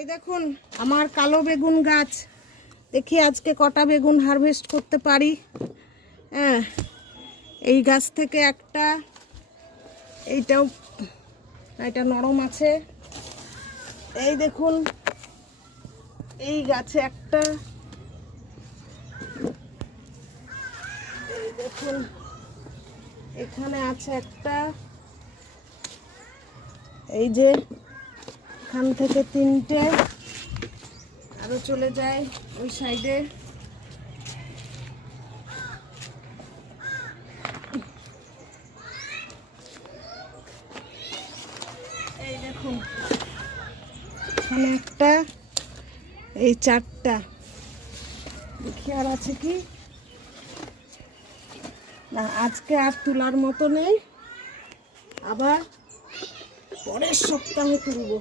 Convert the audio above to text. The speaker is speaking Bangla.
এই দেখুন আমার কালো বেগুন গাছ, দেখি আজকে কটা বেগুন হারভেস্ট করতে পারি। হ্যাঁ, এই গাছ থেকে একটা, এইটাও, এটা নরম আছে। এই দেখুন এই গাছে একটা, এই দেখুন এখানে আছে একটা, এই যে এখান থেকে তিনটে, আরো চলে যায় ওই সাইডে। এই দেখুন এখানে একটা, এই চারটা, দেখি আর আছে কি না। আজকে আর তোলার মতো নেই, আবার পরের সপ্তাহে তুলবো।